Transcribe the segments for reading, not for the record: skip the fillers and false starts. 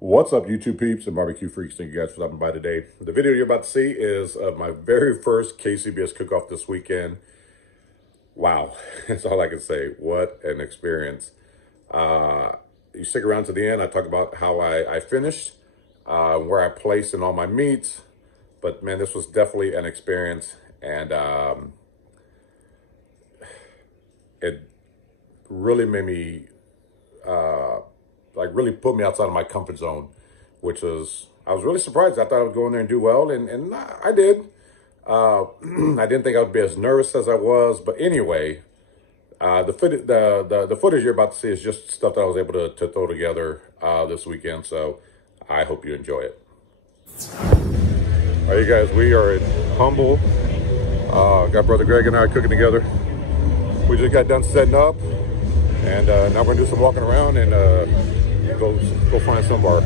What's up, YouTube peeps and barbecue freaks? Thank you guys for stopping by today. The video you're about to see is of my very first KCBS cook-off this weekend. Wow, that's all I can say. What an experience. You stick around to the end. I talk about how I finished, where I placed in all my meats. But man, this was definitely an experience. And it really made me, really put me outside of my comfort zone, which was, I was really surprised. I thought I would go in there and do well, and I did. I didn't think I would be as nervous as I was, but anyway, the footage you're about to see is just stuff that I was able to throw together this weekend, so I hope you enjoy it. All right, you guys, we are at Humble. Got Brother Greg and I cooking together. We just got done setting up, and now we're gonna do some walking around and go find some of our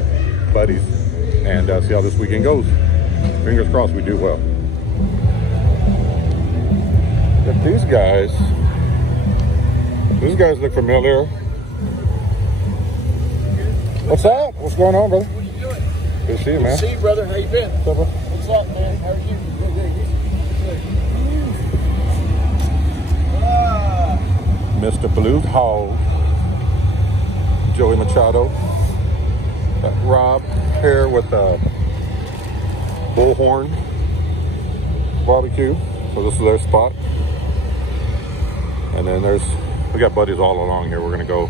buddies and see how this weekend goes. Fingers crossed we do well. But these guys look familiar. What's up? What's going on, brother? What are you doing? Good to see you, man. Good to see you, brother. How you been? What's up, bro? What's up, man? How are you? Mr. Blue Hog, Joey Machado, got Rob here with Bullhorn Barbecue. So this is their spot. And then we got buddies all along here. We're gonna go,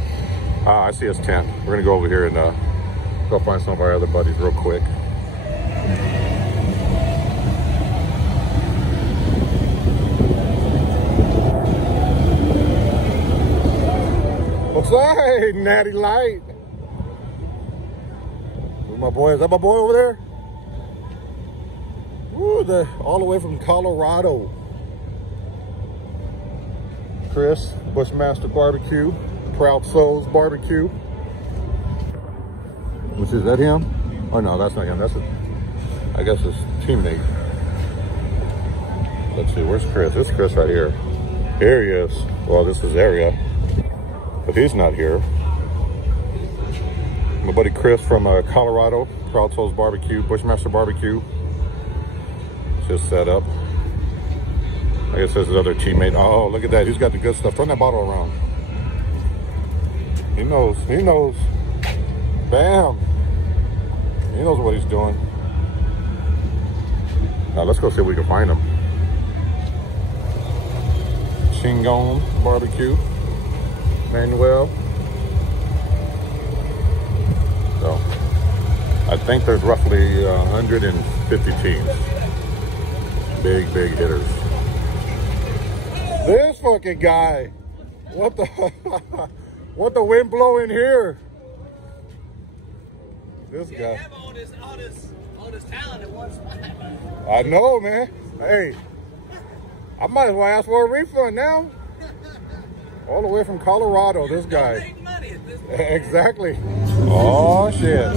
I see his tent. We're gonna go over here and go find some of our other buddies real quick. What's up, hey, Natty Light? Who's my boy? Is that my boy over there? Woo, all the way from Colorado. Chris, Bushmaster Barbecue, Proud Souls Barbecue. Which is that him? Oh no, that's not him. That's I guess his teammate. Let's see, where's Chris? This is Chris right here. Here he is. Well, this is area. But he's not here. My buddy Chris from Colorado, Proud Souls Barbecue, Bushmaster Barbecue. Just set up. I guess there's his other teammate. Oh, look at that. He's got the good stuff. Turn that bottle around. He knows. He knows. Bam. He knows what he's doing. Now let's go see if we can find him. Chingon Barbecue. Manuel. So, I think there's roughly 150 teams. Big hitters. This fucking guy. What the what the wind blow in here? This guy. You have all this talent at one spot. I know, man. Hey, I might as well ask for a refund now. All the way from Colorado, this guy. Exactly. Oh, shit.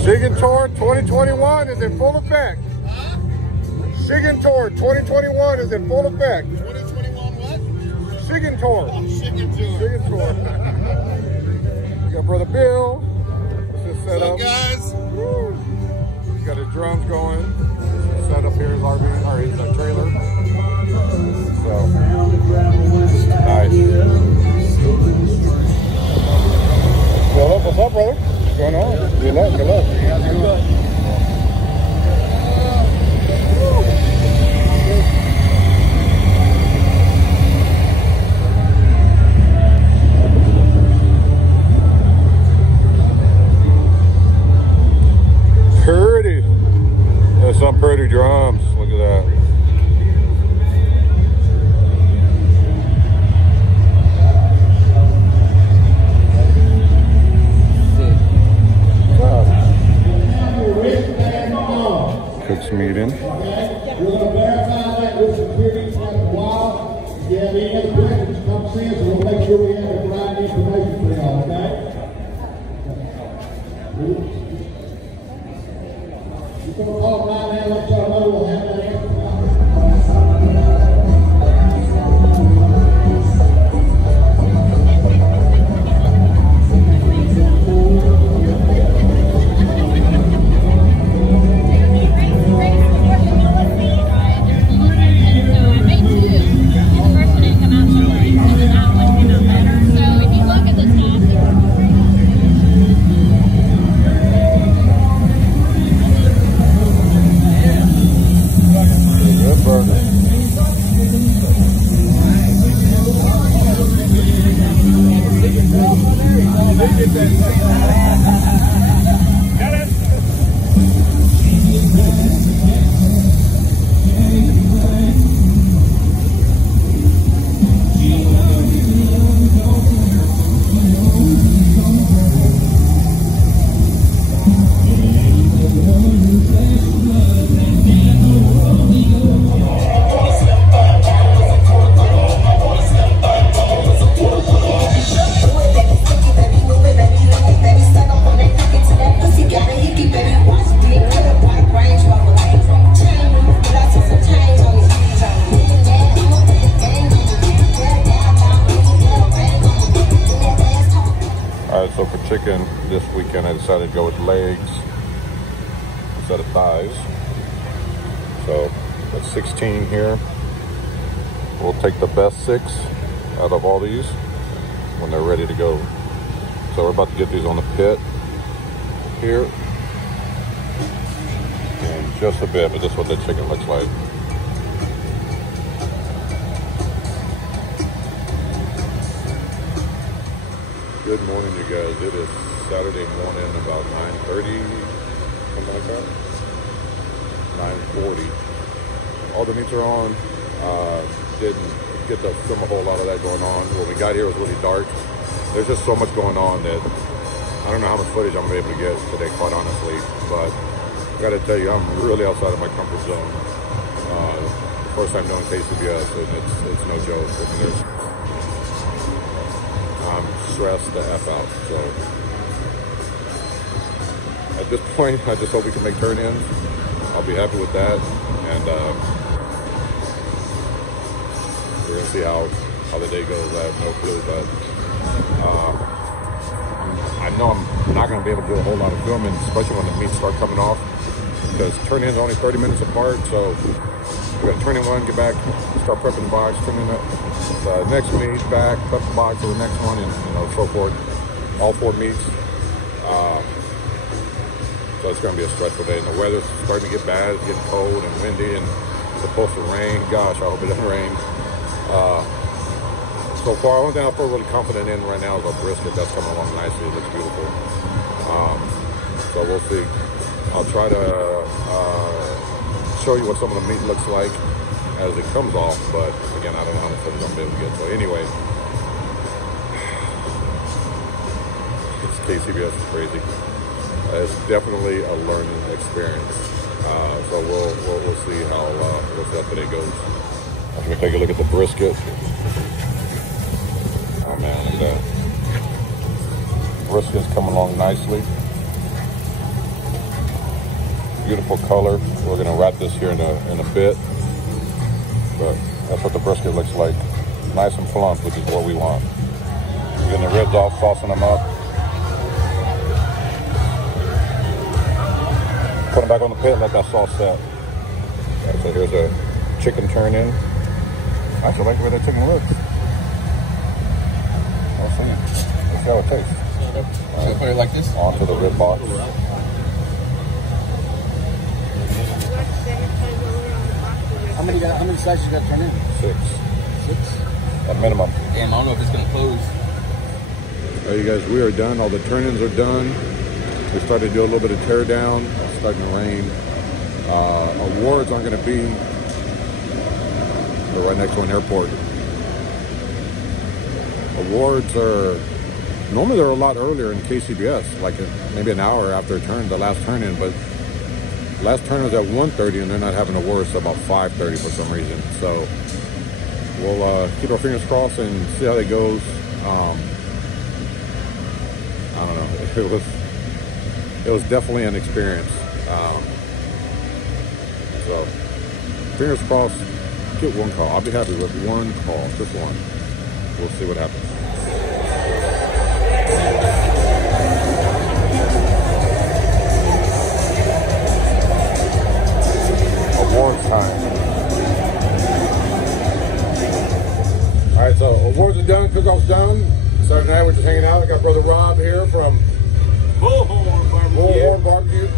Shiggin Tour 2021 is in full effect. Huh? Shiggin Tour 2021 is in full effect. 2021 what? Shiggin Tour. Oh, Shiggin Tour. Shiggin Tour. We got Brother Bill. This is set up. What's up, guys? Woo. He's got his drums going. Set up here is RV, or his trailer. So, nice. What's up, brother? What's going on? Good luck, good luck. Good luck. Pretty. There's some pretty drums. Look at that. Cooks meeting. We're going to verify that with security for a while. If you have any other questions, come see us, and we'll make sure we have the right information for y'all, okay? You can call right now, let y'all know we'll have that answer. Got it. So for chicken this weekend, I decided to go with legs instead of thighs. So that's 16 here. We'll take the best 6 out of all these when they're ready to go. So we're about to get these on the pit here in just a bit, but this is what the chicken looks like. Good morning, you guys. It is Saturday morning, about 9:30, something like that. 9:40. All the meats are on. Didn't get to film a whole lot of that going on. When we got here, it was really dark. There's just so much going on that I don't know how much footage I'm gonna be able to get today, quite honestly. But I gotta tell you, I'm really outside of my comfort zone. First time doing KCBS, and it's no joke. I mean, I'm stressed the F out. So at this point, I just hope we can make turn-ins. I'll be happy with that, and we're gonna see how the day goes. I have no clue, but I know I'm not gonna be able to do a whole lot of filming, especially when the meats start coming off, because turn-ins are only 30 minutes apart. So we got to turn in one, get back, start prepping the box, turn in the next meat, back, prep the box for the next one, and so forth. All 4 meats. So it's going to be a stressful day, and the weather's starting to get bad. It's getting cold and windy, and it's supposed to rain. Gosh, I hope it doesn't rain. So far, the only thing I feel really confident in right now is our brisket. That's coming along nicely. It looks beautiful. So we'll see. I'll try to show you what some of the meat looks like as it comes off, but again, I don't know how much footage I'm going to be able to get. So anyway, it's KCBS, is crazy. It's definitely a learning experience. So we'll see how today goes. I'm gonna take a look at the brisket. Oh man, look at that. Brisket's coming along nicely. Beautiful color. We're gonna wrap this here in a bit, but that's what the brisket looks like. Nice and plump, which is what we want. Getting the ribs off, saucing them up. Put them back on the pit, let that sauce set. Right, so here's a chicken turn-in. I actually like the way that chicken looks. Let's see. Let's see how it tastes. Should I put it like this? Onto the rib box. How many slices you got to turn in? 6. 6? At minimum. Damn, I don't know if it's going to close. All right, you guys, we are done. All the turn-ins are done. We started to do a little bit of tear down. It's starting to rain. Awards aren't going to be. They're right next to an airport. Awards are normally they're a lot earlier in KCBS, like maybe an hour after the last turn-in. But last turn was at 1:30, and they're not having awards till about 5:30 for some reason. So we'll keep our fingers crossed and see how it goes. I don't know. It was definitely an experience. So fingers crossed, get one call. I'll be happy with one call, just one. We'll see what happens. Awards time. All right, so awards are done, cook-off's done. Saturday night, we're just hanging out. I got brother Rob here from Bullhorn Barbecue.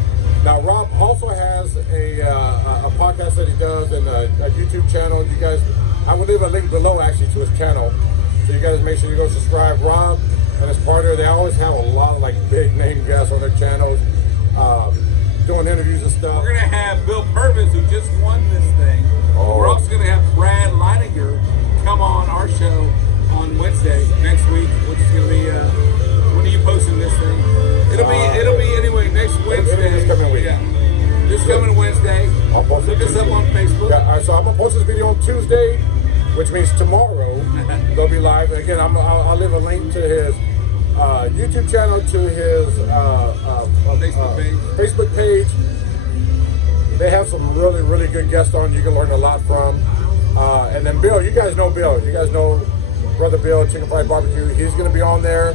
Now, Rob also has a podcast that he does and a YouTube channel. You guys, I will leave a link below actually to his channel. So you guys make sure you go subscribe. Rob and his partner. They always have a lot of like big name guests on their channels, doing interviews and stuff. We're gonna have Bill Purvis, who just won this thing. Oh. We're also gonna have Brad Leininger come on our show on Wednesday next week, which is gonna be when are you posting this thing? It'll be anyway next Wednesday. This coming week. Yeah. This coming Wednesday. I'll post Look it us up on Facebook. Yeah, all right, so I'm gonna post this video on Tuesday, which means tomorrow they'll be live. Again, I'll leave a link to his YouTube channel, to his Facebook page. They have some really, really good guests on you can learn a lot from. And then Bill, you guys know Bill. You guys know Brother Bill, Chicken Fried Barbecue. He's going to be on there.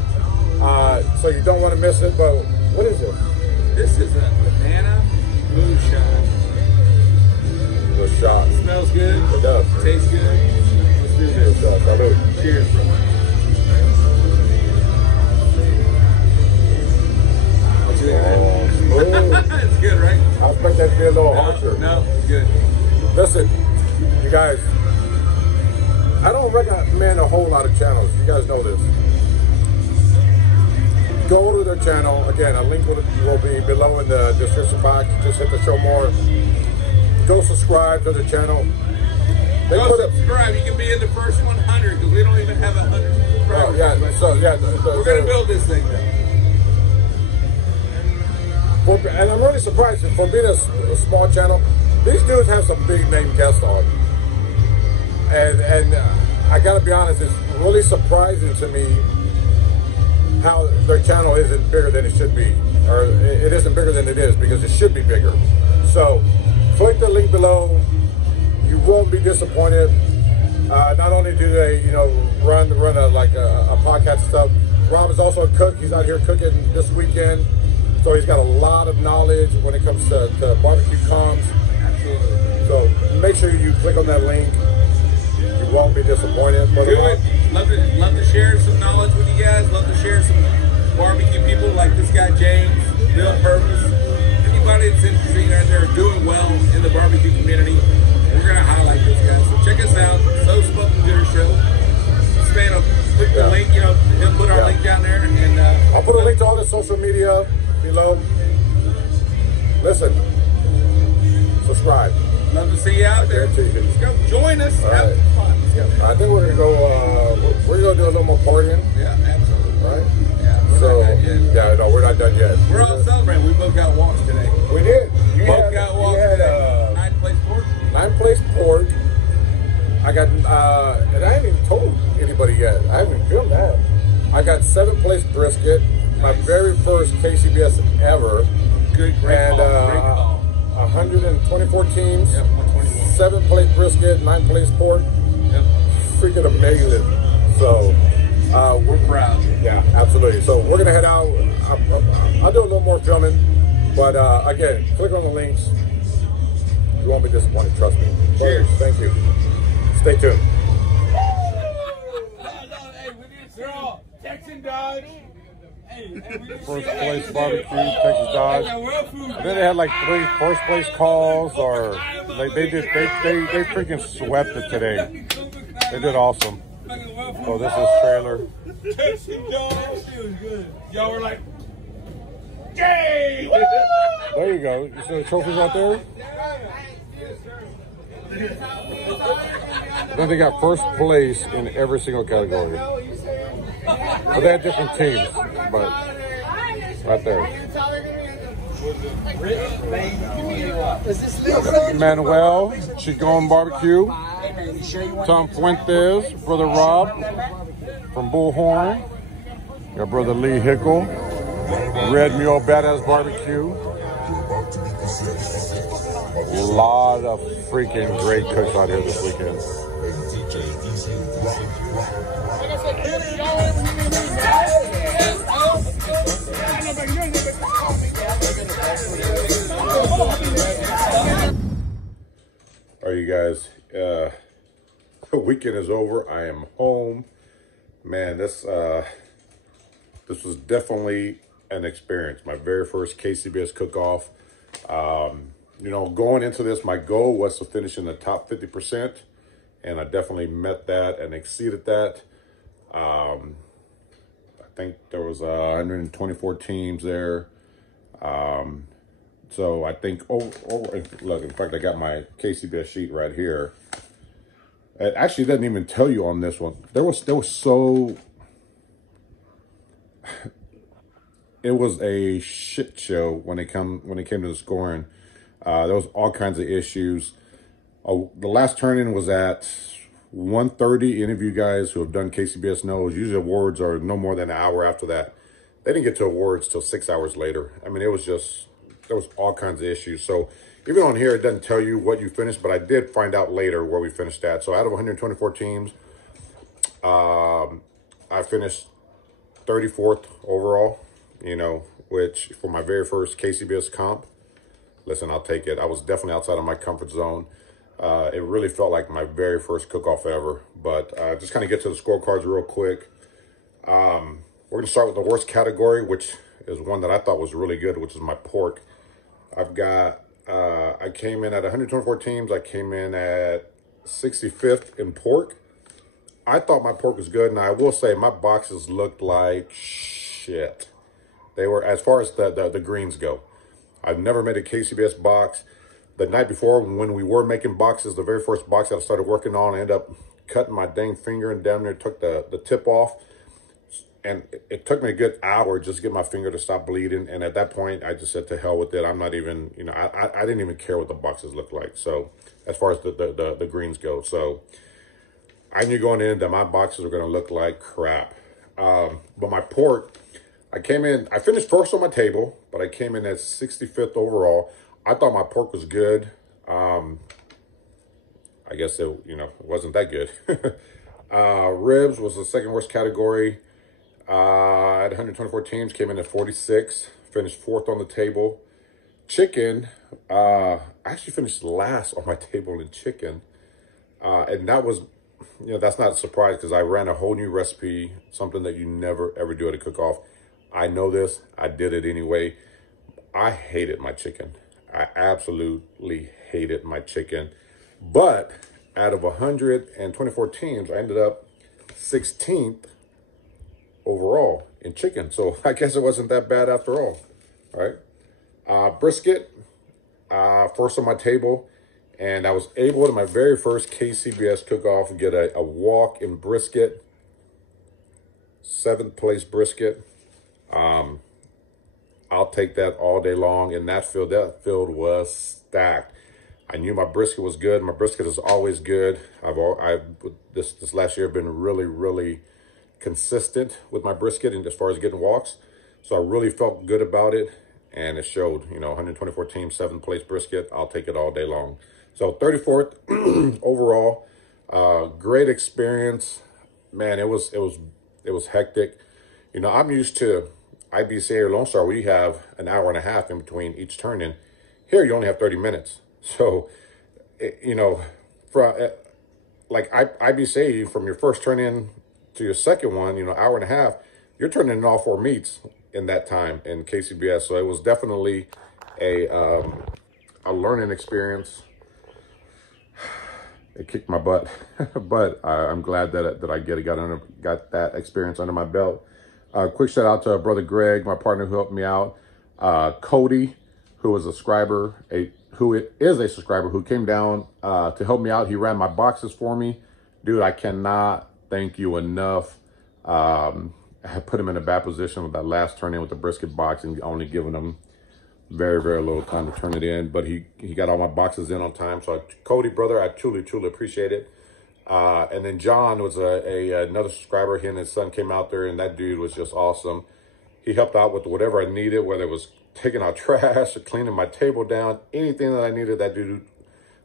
So you don't want to miss it. But what is it? This is a banana moonshine. The shot. Smells good. It does. Tastes good. Let's do this. Salud. Cheers, bro. Oh, It's good, right? I expect that to be a little harsher. No, it's good. Listen, you guys, I don't recommend a whole lot of channels. You guys know this. Go to their channel. Again, a link will be below in the description box. Just hit the show more. Go subscribe to the channel. Go subscribe. You can be in the first 100 because we don't even have 100 subscribers. Yeah, so yeah, we're going to build this thing now. And I'm really surprised for being a small channel. These dudes have some big name guests on, and I gotta be honest, it's really surprising to me how their channel isn't bigger than it should be, or it isn't bigger than it is, because it should be bigger. So click the link below. You won't be disappointed. Not only do they, run a podcast stuff. Rob is also a cook. He's out here cooking this weekend. So he's got a lot of knowledge when it comes to barbecue comms. Absolutely. So make sure you click on that link. You won't be disappointed. Love to share some knowledge with you guys. Love to share some barbecue people like this guy James, Bill Purvis. Anybody that's interested out there doing well in the barbecue community, we're going to highlight those guys. So check us out. So Smokin' Gooder Show. Click the link. He'll put our link down there. And I'll put a link to all the social media below. Listen, subscribe. Love to see you out there. Let's go. Join us. Have fun. Let's go. I think we're gonna go. We're gonna do a little more partying. Yeah, absolutely. Right. Yeah. We're not done yet. Yeah, no, we're not done yet. We're all celebrating. We both got walks today. We did. Both got walks today. 9 place pork. 9 place pork. I got, and I haven't even told anybody yet. I haven't filmed that. I got 7 place brisket. My very first KCBS ever. Great call. 124 teams. Yep, 124. 7 plate brisket, 9 place pork. Yep. Freaking amazing. So we're proud. Yeah, absolutely. So we're gonna head out. I'll do a little more filming, but again, click on the links. You won't be disappointed. Trust me. Cheers. Thank you. Stay tuned. Texan Dodge. First place barbecue, Texas Dodge. And then they had like 3 first place calls, or they freaking swept it today. They did awesome. So this is trailer. Texan Dodge. Y'all were like, yay! There you go. You see the trophies out there? Then they got first place in every single category. But they had different teams, but right there. Manuel, Chigon Barbecue, Tom Fuentes, Brother Rob from Bullhorn, got Brother Lee Hickle, Red Mule Badass Barbecue. A lot of freaking great cooks out here this weekend. All right, you guys, the weekend is over. I am home. Man, this was definitely an experience. My very first KCBS cook-off. Going into this, my goal was to finish in the top 50%, and I definitely met that and exceeded that. I think there was 124 teams there. So I think, look, in fact, I got my KCBS sheet right here. It actually doesn't even tell you on this one. There was so, it was a shit show when it came to the scoring. There was all kinds of issues. The last turn-in was at 1:30. Any of you guys who have done KCBS knows usually awards are no more than an hour after that. They didn't get to awards till 6 hours later. I mean, it was just, there was all kinds of issues. So even on here, it doesn't tell you what you finished, but I did find out later where we finished at. So out of 124 teams, I finished 34th overall, you know, which for my very first KCBS comp, listen, I'll take it. I was definitely outside of my comfort zone. It really felt like my very first cook-off ever. But just kind of get to the scorecards real quick. We're going to start with the worst category, which is one that I thought was really good, which is my pork. I've got, I came in at 124 teams. I came in at 65th in pork. I thought my pork was good, and I will say my boxes looked like shit. They were, as far as the greens go. I've never made a KCBS box. The night before, when we were making boxes, the very first box that I started working on, I ended up cutting my dang finger and down there took the tip off. And it took me a good hour just to get my finger to stop bleeding. And at that point, I just said, to hell with it. I'm not even, you know, I didn't even care what the boxes looked like. So as far as the greens go. So I knew going in that my boxes were going to look like crap. But my pork, I finished first on my table, but I came in at 65th overall. I thought my pork was good. I guess it, you know, it wasn't that good. Ribs was the second worst category. I had 124 teams, came in at 46, finished fourth on the table. Chicken, I actually finished last on my table in chicken. And that was, you know, that's not a surprise because I ran a whole new recipe, something that you never, ever do at a cook-off. I know this. I did it anyway. I hated my chicken. I absolutely hated my chicken. But out of 124 teams, I ended up 16th overall in chicken. So I guess it wasn't that bad after all. All right. Brisket, first on my table. And I was able to, my very first KCBS cook-off, get a walk in brisket. 7th place brisket. I'll take that all day long. And that field was stacked. I knew my brisket was good. My brisket is always good. This last year, I've been really consistent with my brisket and as far as getting walks. So I really felt good about it. And it showed, you know, 124 teams, 7th place brisket. I'll take it all day long. So 34th overall, great experience, man. It was hectic. You know, I'm used to IBCA or Lone Star where you have an hour and a half in between each turn in. Here, you only have 30 minutes. So, you know, like IBCA, from your first turn in to your second one, you know, hour and a half, you're turning in all 4 meets in that time in KCBS. So it was definitely a learning experience. It kicked my butt, but I'm glad that I got that experience under my belt. Quick shout out to brother Greg, my partner who helped me out. Cody, who is a subscriber, who came down to help me out. He ran my boxes for me. Dude, I cannot thank you enough. I put him in a bad position with that last turn in with the brisket box and only giving him very little time to turn it in, but he got all my boxes in on time. So Cody, brother, I truly appreciate it. And then John was another subscriber. He and his son came out there, and that dude was just awesome. He helped out with whatever I needed, whether it was taking out trash or cleaning my table down, anything that I needed. That dude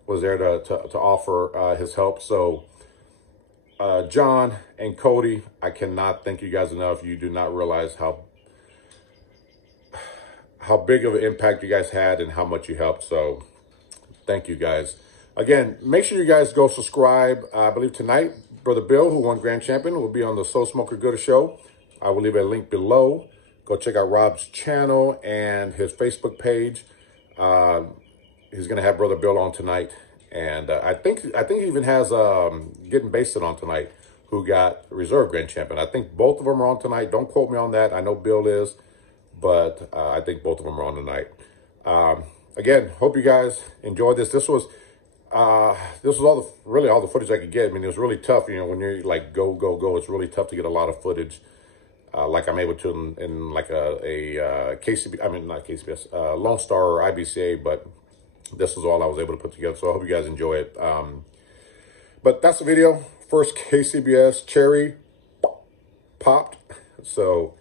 was there to offer his help. So John and Cody, I cannot thank you guys enough. You do not realize how big of an impact you guys had and how much you helped. So thank you guys. Again, make sure you guys go subscribe. I believe tonight, Brother Bill, who won Grand Champion, will be on the Soul Smoker Gooder Show. I will leave a link below. Go check out Rob's channel and his Facebook page. He's going to have Brother Bill on tonight. And I think he even has Getting Basted on tonight, who got reserve grand champion. I think both of them are on tonight. Don't quote me on that. I know Bill is, but I think both of them are on tonight. Again, hope you guys enjoyed this. This was really all the footage I could get. I mean, it was really tough. You know, when you're like go, go, go, it's really tough to get a lot of footage like I'm able to in like a KCB. I mean, not KCBS, Lone Star or IBCA, but this is all I was able to put together. So I hope you guys enjoy it. But that's the video. First KCBS cherry popped. So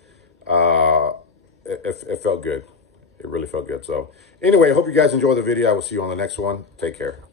it felt good. It really felt good. So anyway, I hope you guys enjoy the video. I will see you on the next one. Take care.